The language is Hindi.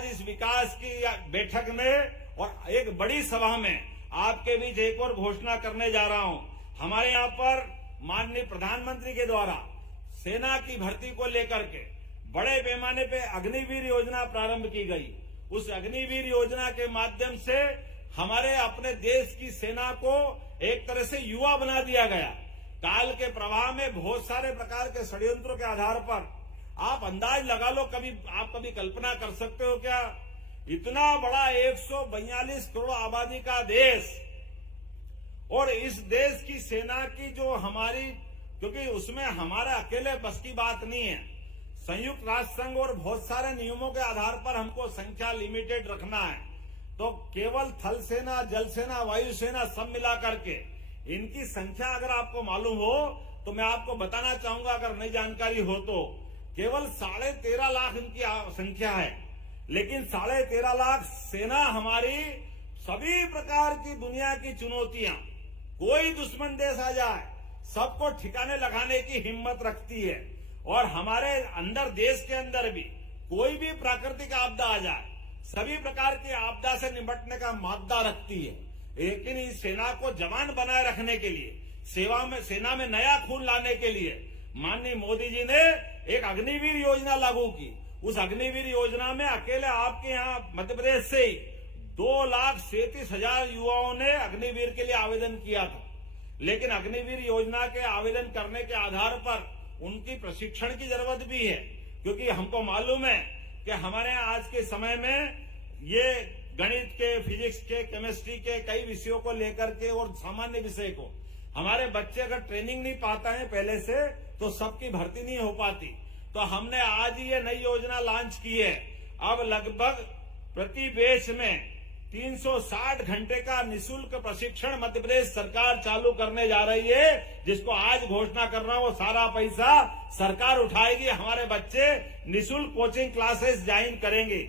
आज इस विकास की बैठक में और एक बड़ी सभा में आपके बीच एक और घोषणा करने जा रहा हूं। हमारे यहाँ पर माननीय प्रधानमंत्री के द्वारा सेना की भर्ती को लेकर के बड़े पैमाने पे अग्निवीर योजना प्रारंभ की गई। उस अग्निवीर योजना के माध्यम से हमारे अपने देश की सेना को एक तरह से युवा बना दिया गया। काल के प्रवाह में बहुत सारे प्रकार के षड्यंत्रों के आधार पर आप अंदाज लगा लो, आप कभी कल्पना कर सकते हो क्या, इतना बड़ा 142 करोड़ आबादी का देश और इस देश की सेना की जो हमारी, क्योंकि उसमें हमारा अकेले बस की बात नहीं है, संयुक्त राष्ट्र संघ और बहुत सारे नियमों के आधार पर हमको संख्या लिमिटेड रखना है। तो केवल थल सेना, जल सेना, वायु सेना सब मिला करके इनकी संख्या अगर आपको मालूम हो तो मैं आपको बताना चाहूंगा, अगर नई जानकारी हो तो केवल 13.5 लाख इनकी संख्या है। लेकिन 13.5 लाख सेना हमारी सभी प्रकार की दुनिया की चुनौतियां, कोई दुश्मन देश आ जाए सबको ठिकाने लगाने की हिम्मत रखती है। और हमारे अंदर, देश के अंदर भी कोई भी प्राकृतिक आपदा आ जाए, सभी प्रकार की आपदा से निपटने का मादा रखती है। लेकिन इस सेना को जवान बनाए रखने के लिए, सेना में नया खून लाने के लिए माननीय मोदी जी ने एक अग्निवीर योजना लागू की। उस अग्निवीर योजना में अकेले आपके यहाँ मध्य प्रदेश से ही 2,37,000 युवाओं ने अग्निवीर के लिए आवेदन किया था। लेकिन अग्निवीर योजना के आवेदन करने के आधार पर उनकी प्रशिक्षण की जरूरत भी है, क्योंकि हमको मालूम है कि हमारे यहाँ आज के समय में ये गणित के, फिजिक्स के, केमिस्ट्री के कई विषयों को लेकर के और सामान्य विषय को हमारे बच्चे अगर ट्रेनिंग नहीं पाता है पहले से तो सबकी भर्ती नहीं हो पाती। तो हमने आज ही ये नई योजना लॉन्च की है। अब लगभग प्रति बैच में 360 घंटे का निःशुल्क प्रशिक्षण मध्य प्रदेश सरकार चालू करने जा रही है, जिसको आज घोषणा कर रहा हूं। वो सारा पैसा सरकार उठाएगी, हमारे बच्चे निःशुल्क कोचिंग क्लासेस ज्वाइन करेंगे।